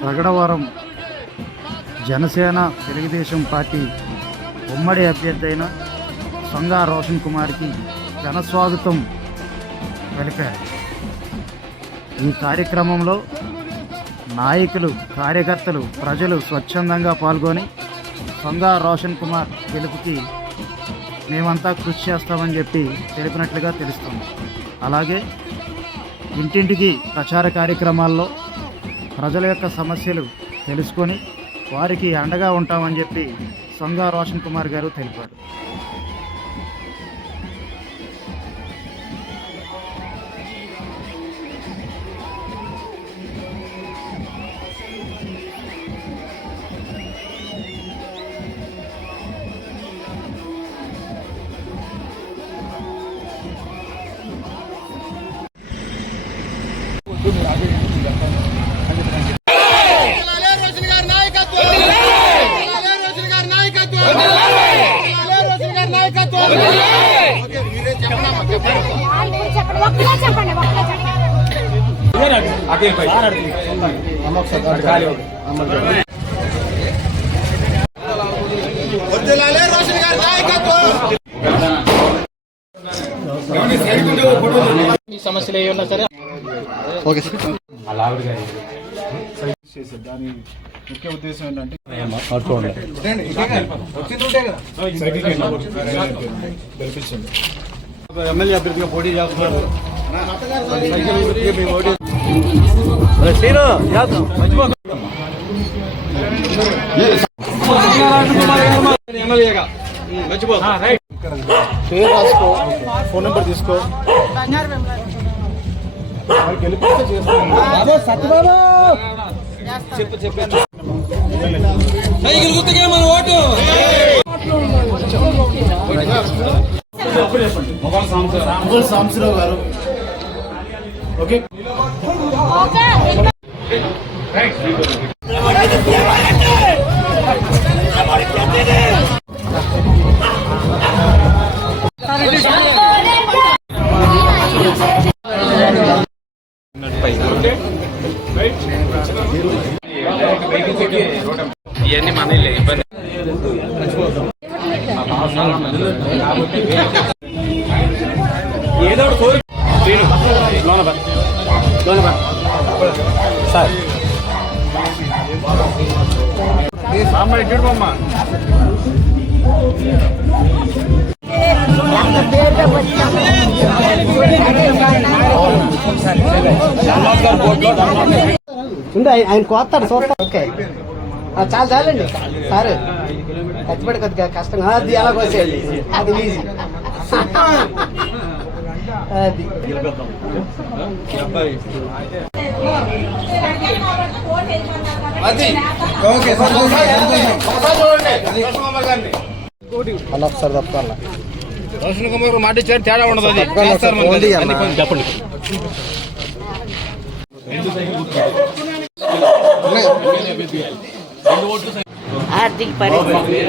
Pragadavaram Janasena Telugu Desam party ఉమ్మడి అభ్యర్థి అయిన సొంగా రోషన్ కుమార్కి ఘనస్వాగతం తెలిపారు. ఈ కార్యక్రమంలో నాయకులు, కార్యకర్తలు, ప్రజలు స్వచ్ఛందంగా పాల్గొని సొంగా రోషన్ కుమార్ గెలుపుకి మేమంతా కృషి చేస్తామని చెప్పి తెలిపినట్లుగా తెలుస్తుంది. అలాగే ఇంటింటికి ప్రచార కార్యక్రమాల్లో ప్రజల యొక్క సమస్యలు తెలుసుకొని వారికి అండగా ఉంటామని చెప్పి సొంగా రోషన్ కుమార్ గారు తెలిపారు. సమస్యలు ఏమన్నా సరే దాని ముఖ్య ఉద్దేశం ఏంటంటే ఎమ్మెల్యే అభ్యర్థిగా పోటీ చేస్తున్నారు. పేరు రాసుకో, ఫోన్ నెంబర్ తీసుకో, గెలిపిస్తే చేస్తాను. సాంబశివరావు గారు. ఓకే ఇవన్నీ మన ఇబ్బంది. ఏదో కోరి సార్ చూడమ్మా ఆయన కోస్తాడు చూస్తాడు. ఓకే చాలా చాలండి సార్, ఖచ్చిపడి కొద్దిగా కష్టంగా అది ఎలా కోసేయండి, అది ఈజీ. అది అలా ఒకసారి తప్పాల రోషన్ కుమార్ మాట ఇచ్చారు, తేడా ఉండదు. చెప్పండి. ఆర్థిక పరిస్థితి